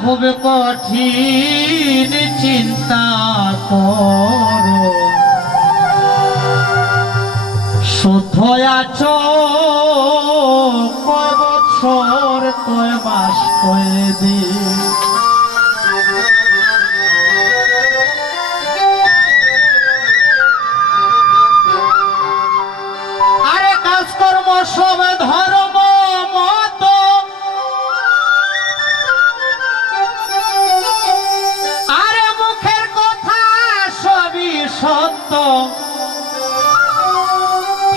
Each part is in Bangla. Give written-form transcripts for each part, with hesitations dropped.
খুব কঠিন চিন্তা করো শুদ্ধ আছো কয় বছর কয় মাস কয় দিন আরে কাজকর্ম সব ধর্ম মত আরে মুখের কথা সবই সত্য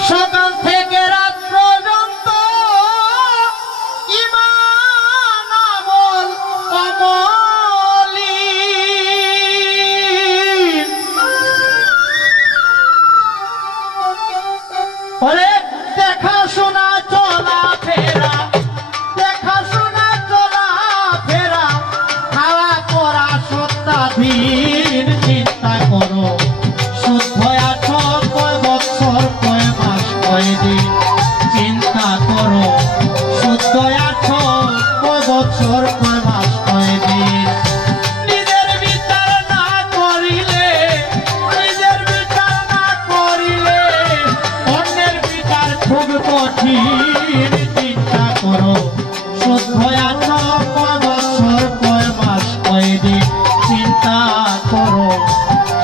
সকাল থেকে রাত পর্যন্ত ঈমান আমল অমলিন ওরে দেখাশোনা চলাফেরা দেখাশোনা চলাফেরা খাওয়া পড়া সত্যাধীন চিন্তা করো শুদ্ধ আছো কয় বছর কয় মাস কয় দিন চিন্তা করো শুদ্ধ আছো কয় বছর কয় মাস কয় দিন নিজের বিচার না করিলে নিজের বিচার না করিলে অন্যের বিচার খুব কঠিন চিন্তা করো শুদ্ধ আছো কয় বছর কয় মাস কয় দিন চিন্তা করো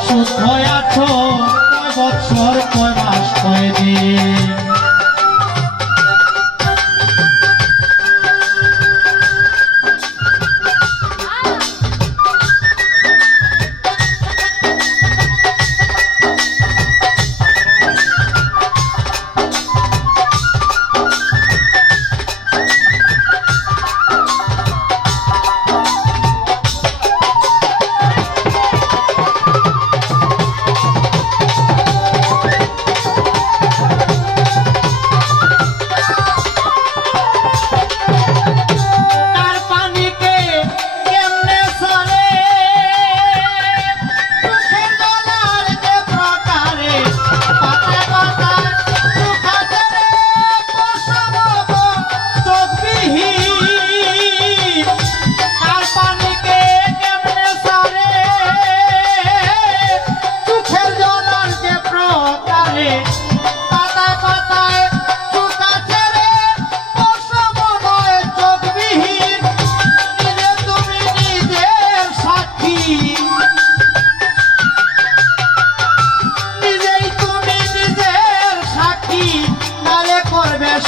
শুদ্ধ আছো কয় বছর কয় মাস কয় দিন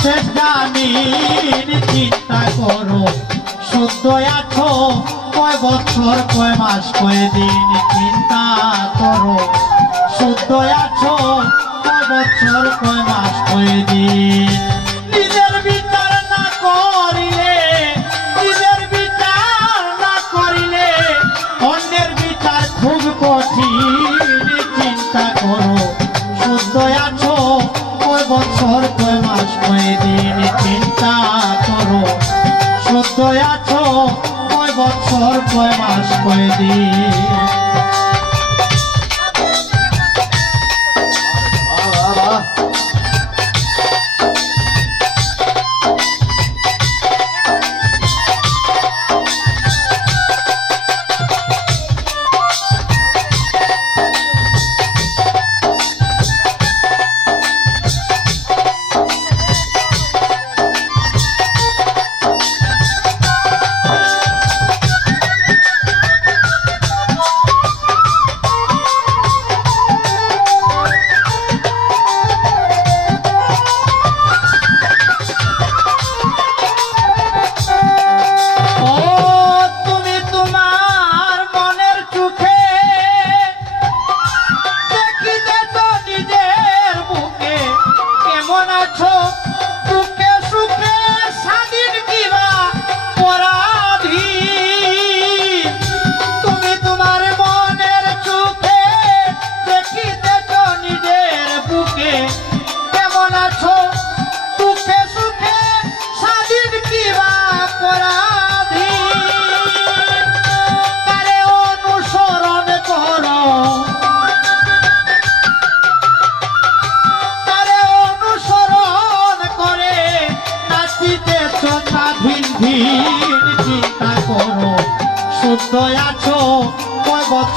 শেষ জামিন চিন্তা করো শুদ্ধ আছো কয় বছর কয় মাস কয় দিন চিন্তা করো শুদ্ধ আছো কয় বছর কয় মাস কয় দিন নিজের বিচার না করিলে নিজের বিচার না করিলে অন্যের বিচার খুব কঠিন চিন্তা করো শুদ্ধ আছো কয় বছর কয় মাস কয় দিন চিন্তা করো শুদ্ধ আছো কয় বছর কয় মাস কয় দিন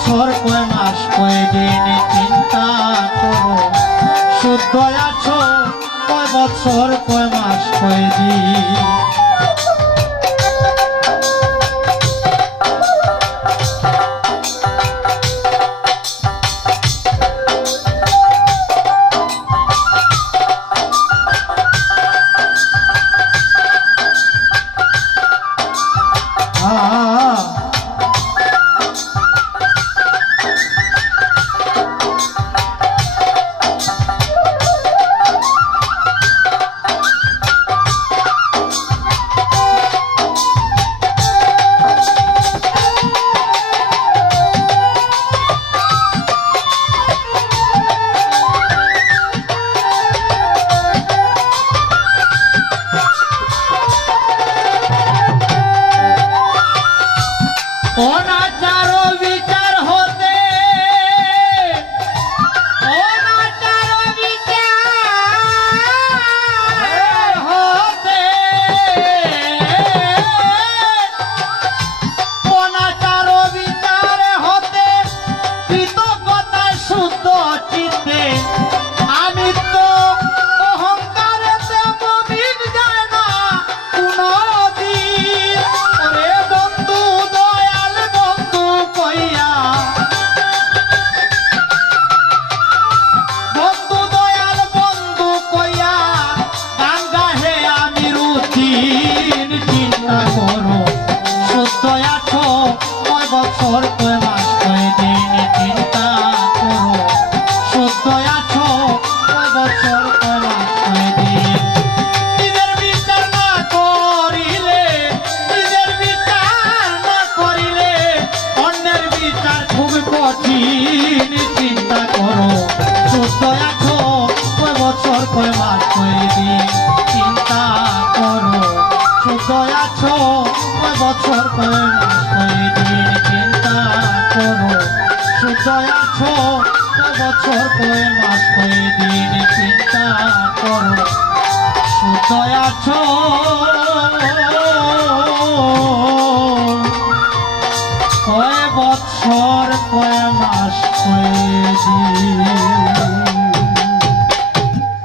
বছর কয় মাস কয় দিন চিন্তা করো শুদ্ধ আছো কয় বছর কয় মাস কয় দিন চিন্তা করো সুস্থ আছো কয় বছর কয় মাস কয় দিন চিন্তা করো সুস্থ আছো কয় বছর কয় মাস কয় দিন চিন্তা করো সুস্থ আছো কয় বছর কয় মাস কয় দিন চিন্তা করো সুস্থ আছো কয় বছর কয় মাস কয় দিন